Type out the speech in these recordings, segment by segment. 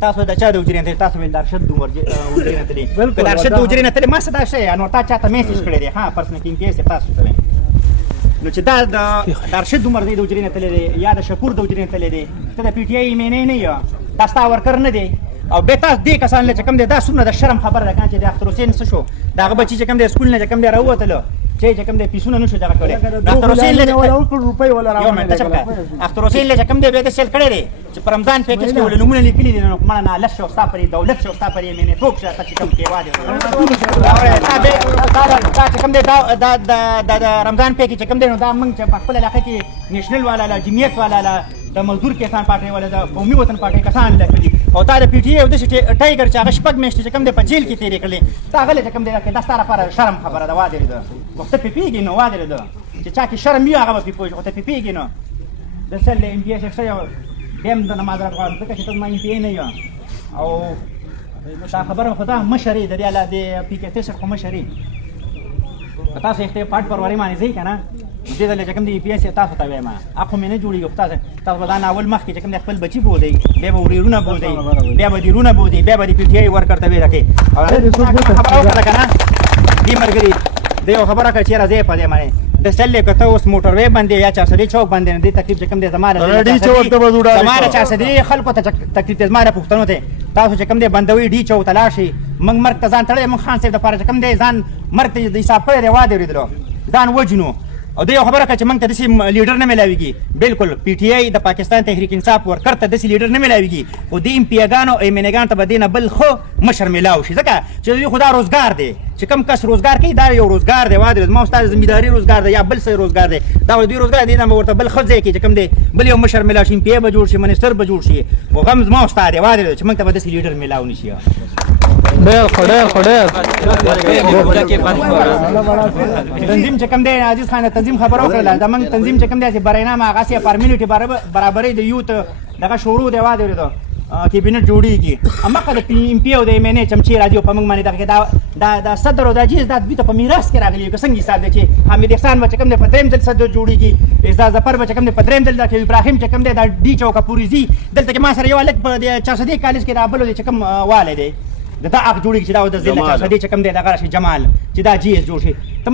تاسو د چا د وجرین ته تاسو ول درشد دومره وجرین ته دي که درشد وجرین ته ما څه دا شي نو تا چاته میسج کړی دی ها پرسنل کې پیسې تاسو ته نو چې دا د درشد دومره د وجرین ته دی یا د شکور د وجرین ته دی ته د پی ټی آی مینه نه یا تاسو تا ورکر نه دی او به تاسو دې کسان له کوم دی دا سونه د شرم خبره ده چې د اختر حسین څه شو دا بچی چې کوم دی سکول نه کوم دی راوته چې کوم دی پیسونه نشو دا کړی اختر حسین له روپۍ ولا راوړل اختر حسین له کوم دی به د سیل کړی دی چې په رمضان پیکج کې ول نمونه لیکلي دي نو مړه نه لښ او صافري دولت شو صافري مینه ټوک شه چې کوم کې واده دا چې کوم دی دا رمضان پیکج چې کوم دی نو دا موږ چې په خپل علاقه کې نېشنل والا لا جمعیت والا لا د مزدور کسان پارټي والا د قومي وطن پارټي کسان لکه او تا د پی ټی آی او د ټایګر چې هغه شپږ میاشتې چې کوم دی په جیل کې تیرې کړلې تا غلې چې کوم دی دا ستاره لپاره شرم خبره ده واده ده وخت په پیږي نو واده ده چې چا کې شرم وي هغه په پوهې او ته پیږي نو د سل ام بي اس یو دیم د نماز راغون ځکه چې ته ما ام پی نه یو او دا خبره خدا مشري د دې د پی کې تاسو کوم مشري پتا څه ته پټ پروري معنی ځای کنه دې د لږ کوم دی پی اس تاسو ته وایم اخو مې نه جوړیږي تاسو دا ناول مخ کې کوم خپل بچي بودی به وريرونه بودی به ودیرونه بودی به د پی ټی آی ورکر ته وی راکې او خبره وکړه کنه دې مرګري د یو خبره کړه چې راځي په دې معنی د سلې کته اوس موټر وې باندې یا 400 چوک باندې نه دي تکلیف کوم دي زماره ډي چوک ته وډا زماره 400 خلکو ته تکلیف زماره پښتنو ته تاسو چې کوم دي بندوي ډي چوک تلاشي موږ مرګ ته ځان تړې موږ خان صاحب د پاره کوم دي ځان مرګ ته د حساب په رواده ورېدلو ځان وجنو او د یو خبره کړه چې موږ ته داسې لیډر نه ملاویږي بالکل پی ټی آی د پاکستان تحریک انصاف ورکر ته داسې لیډر نه ملاویږي خو د ایم پی اګانو او ایمنګانو ته به دې نه بل خو مشر ملاو شي ځکه چې دوی خو دا روزګار دی چې کوم کس روزګار کوي دا یو روزګار دی واده ما استاد زمینداری روزګار دی یا بل څه روزګار دی دا دوی روزګار دی نه ورته بل خو ځای کې چې کوم دی بل یو مشر ملاو شي ایم پی به جوړ شي منستر به جوړ شي خو غم ما استاد دی واده چې موږ ته به داسې لیډر ملاو نشي ډېر تنظیم چې کوم دی عزیز خان تنظیم خبر وکړه دا موږ تنظیم چې کوم دی چې برینامه هغه سي فارمیلیټي برابرۍ د یوت دغه شروع دی واده ورته کابینټ جوړیږي اما که د ایم پی او د ایم ان ای چمچې راځي په موږ باندې دغه دا صدر او د جیز دا دوی ته په میراث کې راغلي که څنګه حساب دی چې حمید احسان به چې کوم دی په درېیم ځل صدر جوړیږي اعزاز ظفر به چې کوم دی په درېیم ځل د ابراهیم چې کوم دی دا ډي چوکه پورې ځي دلته کې ما سره یو هلک په 400 کالج کې دا بل دی چې کوم والی دی دا حق جوړیږي چې دا د ضلع 400 چې کوم دی دغه راشي جمال چې دا جیز جوړ شي ته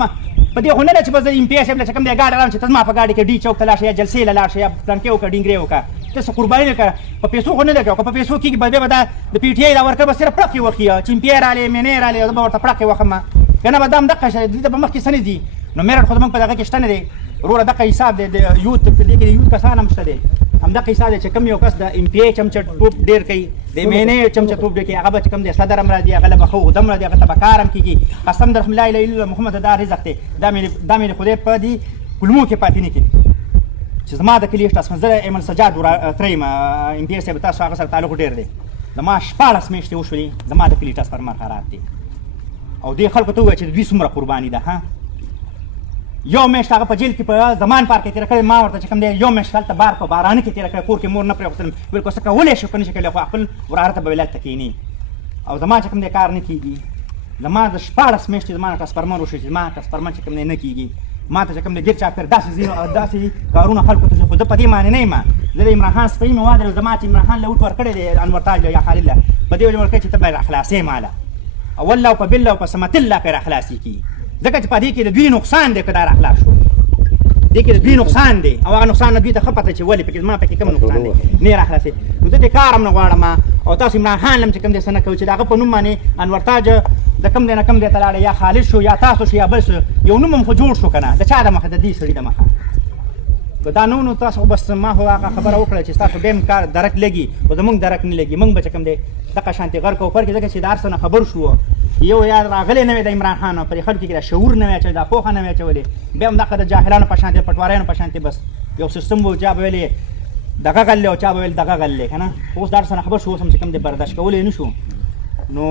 په دې خو نه ده چې بس ایم پی صاحب چې کوم دی ګاډي راوړم چې ته زما په ګاډي کې ډي چوک ته لاړ شې یا جلسې له لاړ شې یا پلانکې وکړه ډینګرې وکړه ته څه قرباني نه کړه په پیسو خو نه ده کړه په پیسو کېږي به به دا د پی ټی آی دا ورکړه به صرف پړق یې وخي چې ایم پی آی رالی ایم ان ای رالی به ورته پړق یې وخم که نه به دا هم دقه شی دلته به مخکې څه نه دي نو میرټ خو زموږ په دغه کې شته نه دی وروره دقه حساب دی د یوت په دې کې د یوت کسان هم شته دی همدغه حساب دی چې کوم یو کس د ایم پی آی چمچه توپ ډېر کوي د ایم ان ای چمچه توپ ډېر کوي هغه به چې کوم دی صدر هم راځي هغه له به ښه غدم راځي هغه ته به کار هم کېږي قسم در لا اله الا الله محمد دا رزق دی دا مې د خدای په دې کلمو کې پاتې نه کړي چې زما د کلي شته زه ایمن سجاد تریم ایم پی آی صاحب تاسو هغه سره تعلق ډېر دی زما 14 میاشتې وشولې زما د کلي ټرانسفرمر خراب دی او دې خلکو ته ووایه چې دوی څومره قرباني ده ها یو میاشت هغه په جیل کې په زمان پارک کې تېره کړې ما ورته چې کوم دی یو میاشت هلته بار په بارانه کې تېره کړې کور کې مور نه پرېوتلم ویل که څه کولی شو که نه شي کولی خو خپل وراره ته به ولایت ته کښېني او زما چې کوم دی کار نه کېږي زما د 14 میاشتې زما نه ټرانسفرمر وشو چې زما ټرانسفرمر چې کوم دی نه کېږي ما ته چې کوم دی ګیر چاپېر داسې کارونه خلکو ته خو زه په دې معنی نه یم زه د عمران خان سپی مې واده زما چې عمران خان له اوټ ورکړی دی انور تاج له یا خالد له په دې وجه ورکړی چې ته به راخلاصې ماله او والله او په بالله او په سمت الله که راخلاصې کړي ځکه چې په دې کې د دوی نقصان دی که دا راخلاص شو دې کې د دوی نقصان دی او هغه نقصان نه دوی ته ښه پته چې ولې پکې زما پکې کوم نقصان دی نه راخلاصې نو زه دې کار هم نه غواړم او تاسو عمران خان هم چې کوم دی څه نه کوي چې د هغه په نوم باندې انور تاج د کوم دی نه کوم دی ته لاړی یا خالد شو یا تاسو شو یا بل شو یو نوم هم خو جوړ شو که نه د چا د مخه د دې سړي د مخه که دا نو تاسو خو بس ما خو هغه خبره وکړه چې ستاسو بیا هم کار درک لګي خو زموږ درک نه لګي موږ به چې کوم دی دغه شانتې غر کوو فرق ځکه چې د هر څه نه خبر شو یو یار راغلی نه وی د عمران خان پر خلکو کې دا شعور نه وی اچولی دا پوهه نه وی اچولې بیا هم دغه د جاهلانو په شانتې پټواریانو په شانتې بس یو سیستم و چا به ویلې دغه غلې او چا به ویل دغه غلې که نه اوس دا هر څه نه خبر شو اوس هم چې کوم دی برداشت کولی نه شو نو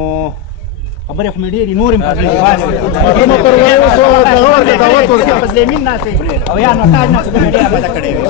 خبرې خو مې ډېرې نور هم فضلېمین ناسې او یا نو تاج ناسې مې ډېره بده کړې وې